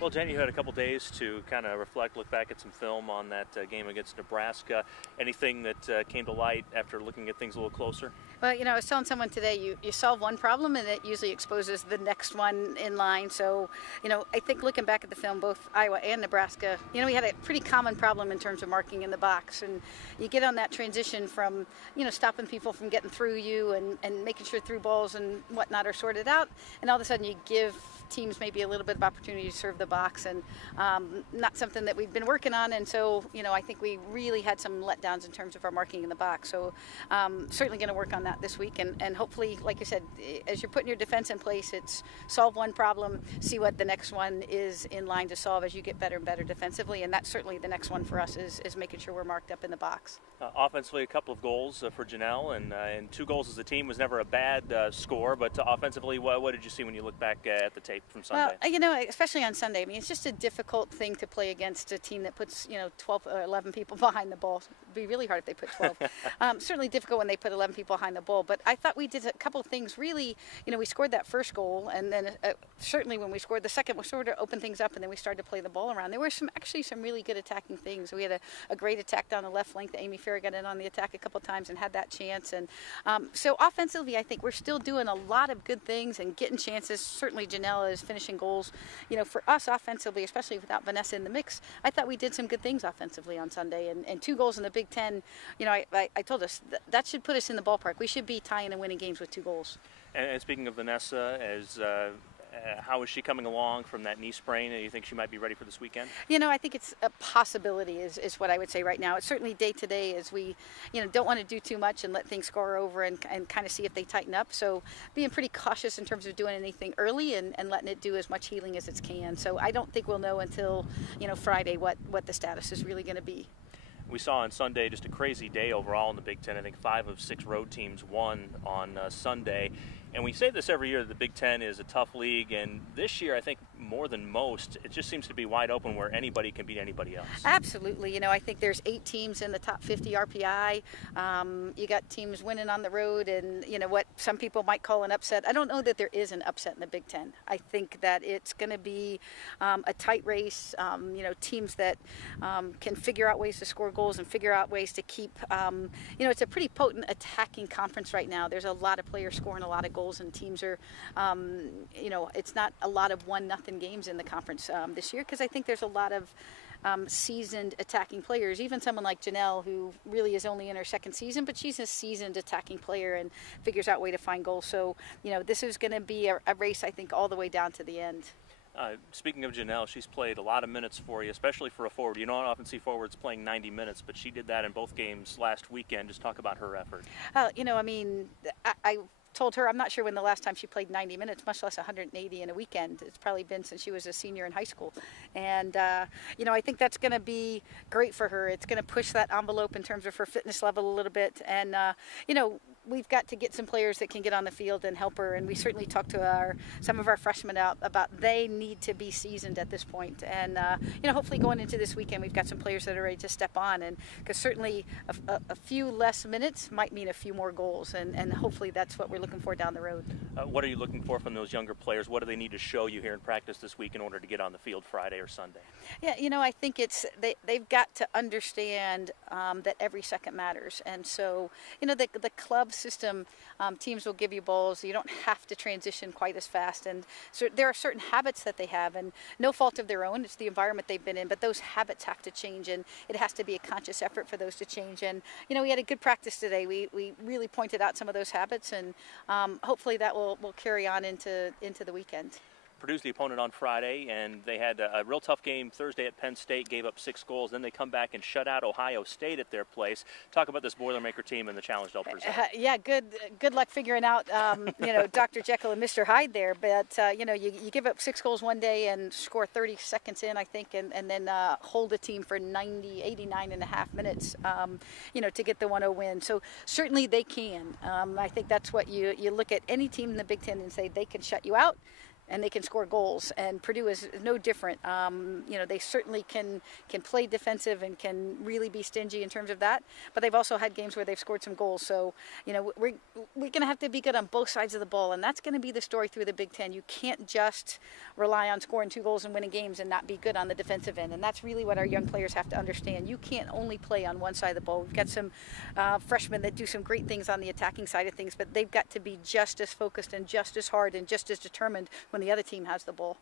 Well, Jen, you had a couple days to kind of reflect, look back at some film on that game against Nebraska. Anything that came to light after looking at things a little closer? Well, I was telling someone today, you solve one problem and it usually exposes the next one in line. So, I think looking back at the film, both Iowa and Nebraska, we had a pretty common problem in terms of marking in the box. And you get on that transition from, stopping people from getting through you and making sure through balls and whatnot are sorted out. And all of a sudden you give teams maybe a little bit of opportunity to serve the box, and not something that we've been working on. And so, I think we really had some letdowns in terms of our marking in the box. So certainly going to work on that this week, and hopefully, like you said, as you're putting your defense in place, it's solve one problem, see what the next one is in line to solve as you get better and better defensively. And that's certainly the next one for us is making sure we're marked up in the box. Offensively, a couple of goals for Janelle, and 2 goals as a team was never a bad score, but offensively, what did you see when you look back at the tape from Sunday? Well, especially on Sunday, it's just a difficult thing to play against a team that puts 12 or 11 people behind the ball. It'd be really hard if they put 12. Certainly difficult when they put 11 people behind the ball, but I thought we did a couple of things really. We scored that first goal, and then certainly when we scored the second, we sort of opened things up, and then we started to play the ball around. There were some really good attacking things. We had a great attack down the left flank that Amy Fair got in on the attack a couple of times and had that chance. And so offensively, I think we're still doing a lot of good things and getting chances. Certainly Janelle is finishing goals. For us offensively, especially without Vanessa in the mix, I thought we did some good things offensively on Sunday. And 2 goals in the Big Ten, I told us that should put us in the ballpark. We should be tying and winning games with 2 goals. And speaking of Vanessa, how is she coming along from that knee sprain? Do you think she might be ready for this weekend? I think it's a possibility is what I would say right now. It's certainly day to day as we, don't want to do too much and let things score over and kind of see if they tighten up. So being pretty cautious in terms of doing anything early and letting it do as much healing as it can. So I don't think we'll know until, Friday what the status is really going to be. We saw on Sunday just a crazy day overall in the Big Ten. I think 5 of 6 road teams won on Sunday. And we say this every year, that the Big Ten is a tough league. And this year, I think more than most, it just seems to be wide open where anybody can beat anybody else. Absolutely. I think there's 8 teams in the top 50 RPI. You got teams winning on the road and, what some people might call an upset. I don't know that there is an upset in the Big Ten. I think that it's going to be a tight race. Teams that can figure out ways to score goals and figure out ways to keep, it's a pretty potent attacking conference right now. There's a lot of players scoring a lot of goals, and teams are, it's not a lot of 1-0 games in the conference this year, because I think there's a lot of seasoned attacking players. Even someone like Janelle, who really is only in her 2nd season, but she's a seasoned attacking player and figures out a way to find goals. So, this is going to be a race, I think, all the way down to the end. Speaking of Janelle, she's played a lot of minutes for you, especially for a forward. You don't often see forwards playing 90 minutes, but she did that in both games last weekend. Just talk about her effort. I told her I'm not sure when the last time she played 90 minutes, much less 180 in a weekend. It's probably been since she was a senior in high school. And, I think that's going to be great for her. It's going to push that envelope in terms of her fitness level a little bit. And, we've got to get some players that can get on the field and help her. And we certainly talked to some of our freshmen out about they need to be seasoned at this point. And, hopefully going into this weekend, we've got some players that are ready to step on. And because certainly a few less minutes might mean a few more goals. And hopefully that's what we're looking for down the road. What are you looking for from those younger players? What do they need to show you here in practice this week in order to get on the field Friday or Sunday? Yeah, I think they've got to understand that every second matters. And so, the club system, teams will give you balls. You don't have to transition quite as fast. And so there are certain habits that they have, and no fault of their own. It's the environment they've been in, but those habits have to change, and it has to be a conscious effort for those to change. And, we had a good practice today. We really pointed out some of those habits, and hopefully that will carry on into the weekend. Purdue's the opponent on Friday, and they had a real tough game Thursday at Penn State, gave up 6 goals. Then they come back and shut out Ohio State at their place. Talk about this Boilermaker team and the challenge they'll present. Yeah, good luck figuring out, Dr. Jekyll and Mr. Hyde there. But, you give up 6 goals one day and score 30 seconds in, I think, and then hold a team for 89 and a half minutes, to get the 1-0 win. So certainly they can. I think that's what you look at any team in the Big Ten and say they can shut you out. and they can score goals. And Purdue is no different. They certainly can play defensive and can really be stingy in terms of that. But they've also had games where they've scored some goals. So, we're going to have to be good on both sides of the ball, and that's going to be the story through the Big Ten. You can't just rely on scoring 2 goals and winning games and not be good on the defensive end. And that's really what our young players have to understand. You can't only play on one side of the ball. We've got some freshmen that do some great things on the attacking side of things, but they've got to be just as focused and just as hard and just as determined when the other team has the ball.